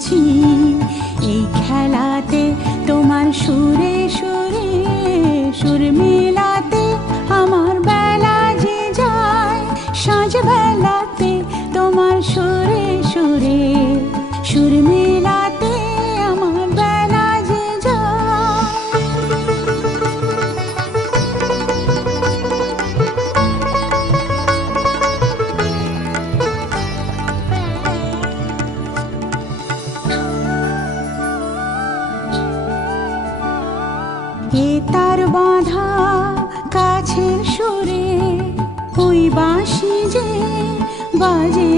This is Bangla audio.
বুঝি এই খেলাতে তোমার সুরে সুরে সুর মেলাতে আমার বেলা যে যায় সাঁঝ বেলাতে তোমার সুরে সুরে সুর মেলাতে আমার বেলা যে যায়। এ তার বাঁধা কাছের সুরে ওই বাঁশি যে বাজে